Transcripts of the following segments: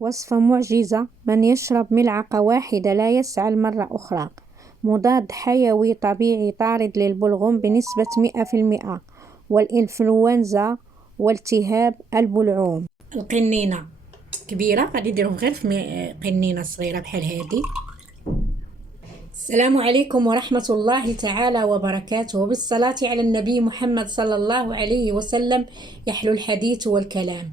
وصفة معجزة، من يشرب ملعقة واحدة لا يسعل مرة أخرى. مضاد حيوي طبيعي طارد للبلغم بنسبة 100%، والإنفلونزا والتهاب البلعوم. القنينة كبيرة غادي نديروهم غير في قنينة صغيرة بحال هذه. السلام عليكم ورحمة الله تعالى وبركاته، بالصلاة على النبي محمد صلى الله عليه وسلم يحلو الحديث والكلام.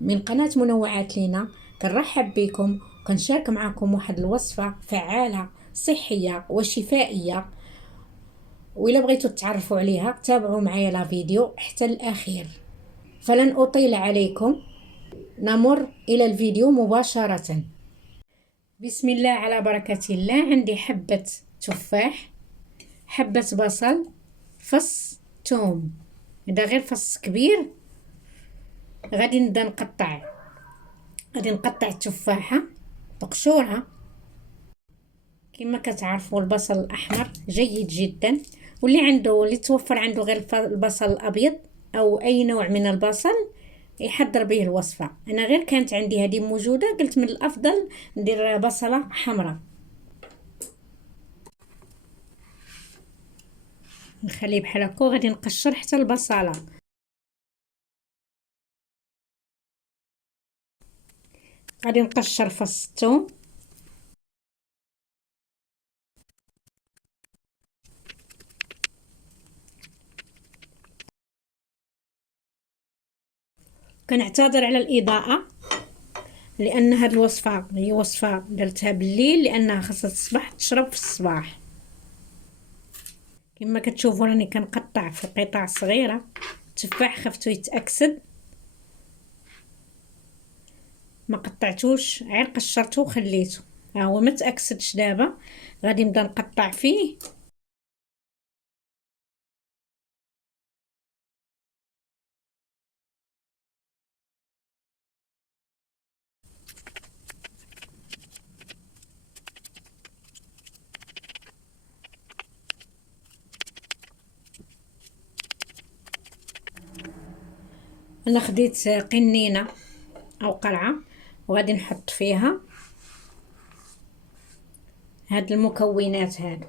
من قناة منوعات لينا كنرحب بكم وكنشارك معكم واحد الوصفة فعالة صحية وشفائية، وإلا بغيتوا تتعرفوا عليها تابعوا معايا لا فيديو حتى الأخير. فلن أطيل عليكم، نمر إلى الفيديو مباشرة. بسم الله على بركة الله. عندي حبة تفاح، حبة بصل، فص توم، هذا غير فص كبير. غادي نبدا نقطع التفاحة بقشورها. كما كتعرفوا البصل الأحمر جيد جدا، واللي توفر عنده غير البصل الأبيض أو أي نوع من البصل يحضر به الوصفة. أنا غير كانت عندي هذه موجودة، قلت من الأفضل ندير بصلة حمراء. نخليه بحال هكا، غادي نقشر حتى البصلة. غادي نقشر فص الثوم، كنعتذر على الإضاءة لأن هاد الوصفة هي وصفة درتها بالليل، لأنها خاصها تصبح تشرب في الصباح. كما كتشوفوا راني كنقطع في قطع صغيرة. التفاح خفتو يتأكسد، ما قطعتوش، غير قشرته وخليته. ها هو ما تأكسدش. دابا غادي نبدا نقطع فيه. انا خديت قنينه او قرعه، وغادي نحط فيها هاد المكونات هادو.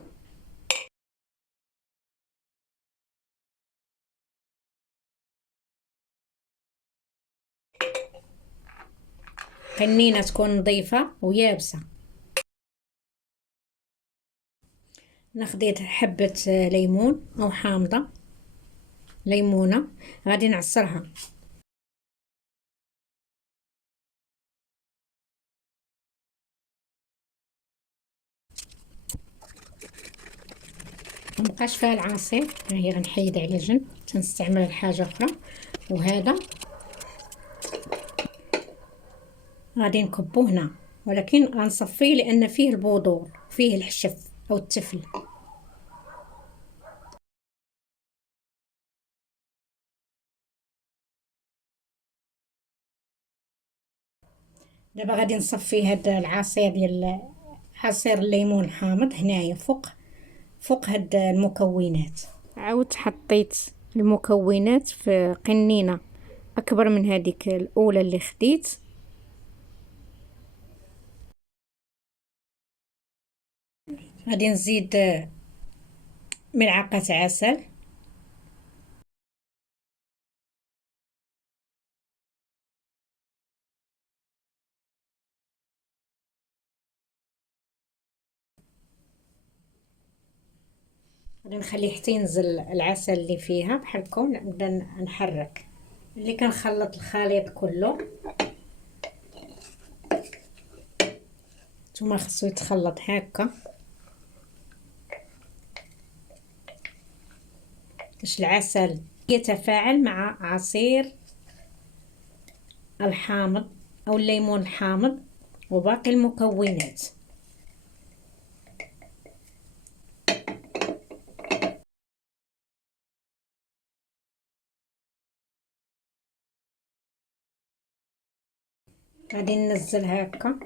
قنينه تكون نظيفه ويابسه. انا خديت حبه ليمون او حامضه، ليمونه غادي نعصرها. مبقاش فيها العصير، ها هي غنحيد على جنب تنستعمل حاجه اخرى. وهذا غادي نكبو هنا، ولكن غنصفيه لان فيه البذور، فيه الحشف او التفل. دابا غادي نصفي هاد العصير ديال عصير الليمون الحامض هنايا فوق هاد المكونات. عاود حطيت المكونات في قنينه اكبر من هذيك الاولى اللي خديت. غادي نزيد ملعقه عسل، غادي نخليه حتى ينزل العسل اللي فيها بحال هكا. نبدا نحرك اللي كنخلط الخليط كله. ثم خصو يتخلط هكا باش العسل يتفاعل مع عصير الحامض او الليمون الحامض وباقي المكونات. غادي ننزل هكا،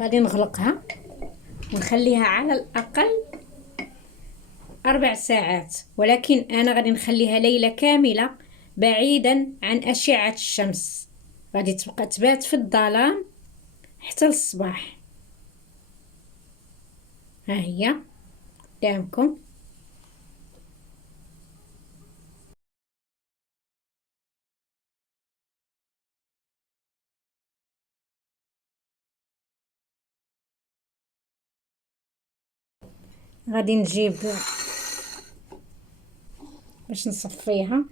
غادي نغلقها ونخليها على الاقل 4 ساعات، ولكن أنا غادي نخليها ليلة كاملة بعيدا عن أشعة الشمس، غادي تبقى تبات في الظلام حتى الصباح. ها هي قدامكم. غادي نجيب باش نصفيها.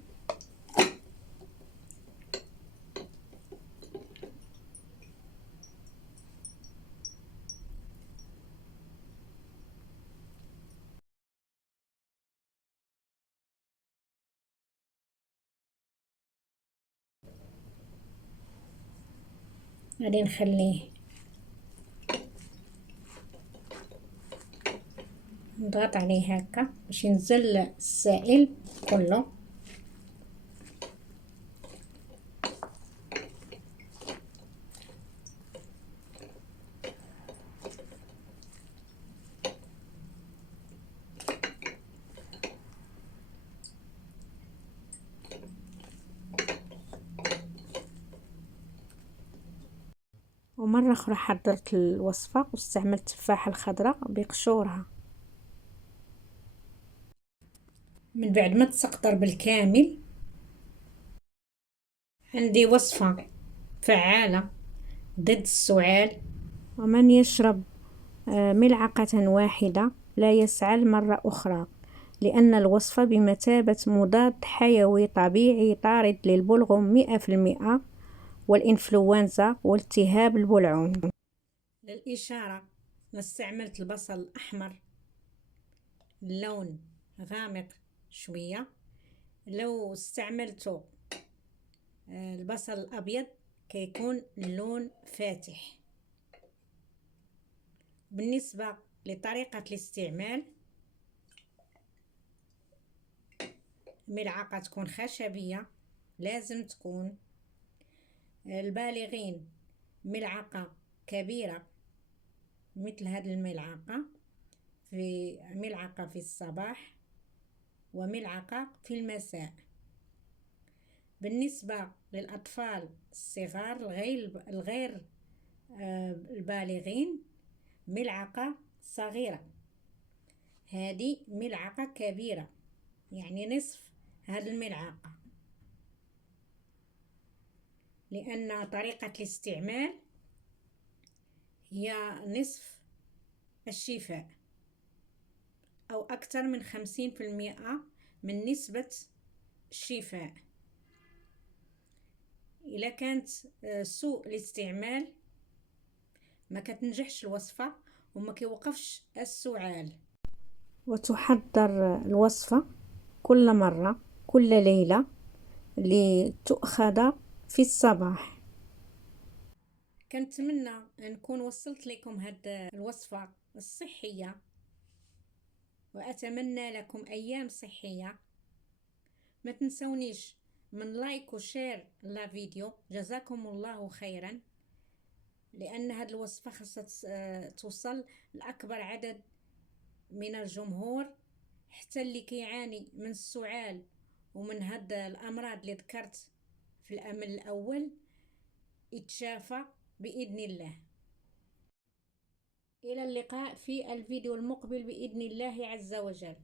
غادي نخليه نضغط عليه هكا باش ينزل السائل كله. ومرة أخرى حضرت الوصفة واستعملت التفاحة الخضراء بقشورها. من بعد ما تسقطر بالكامل، عندي وصفة فعالة ضد السعال. ومن يشرب ملعقة واحدة لا يسعل مرة أخرى، لأن الوصفة بمثابة مضاد حيوي طبيعي طارد للبلغم 100% والإنفلونزا والتهاب البلعوم. للإشارة أنا استعملت البصل الأحمر اللون غامق شوية. لو استعملتوا البصل الأبيض كيكون اللون فاتح. بالنسبة لطريقة الاستعمال، ملعقة تكون خشبية، لازم تكون. البالغين ملعقة كبيرة مثل هذه الملعقة، في ملعقة في الصباح وملعقة في المساء. بالنسبة للأطفال الصغار الغير البالغين، ملعقة صغيرة. هذه ملعقة كبيرة، يعني نصف هذه الملعقة، لأن طريقة الاستعمال هي نصف الشفاء أو أكثر من 50% من نسبة الشفاء. إذا كانت سوء الاستعمال ما كتنجحش الوصفة وما كيوقفش السعال. وتحضر الوصفة كل مرة كل ليلة لتؤخذ في الصباح. كنتمنى نكون وصلت لكم هذه الوصفة الصحية، وأتمنى لكم أيام صحية. ما تنسونيش من لايك وشير لا فيديو، جزاكم الله خيرا، لأن هذه الوصفة خاصها توصل لأكبر عدد من الجمهور، حتى اللي كيعاني من السعال ومن هاد الأمراض اللي ذكرت في الأمر الأول يتشافى بإذن الله. إلى اللقاء في الفيديو المقبل بإذن الله عز وجل.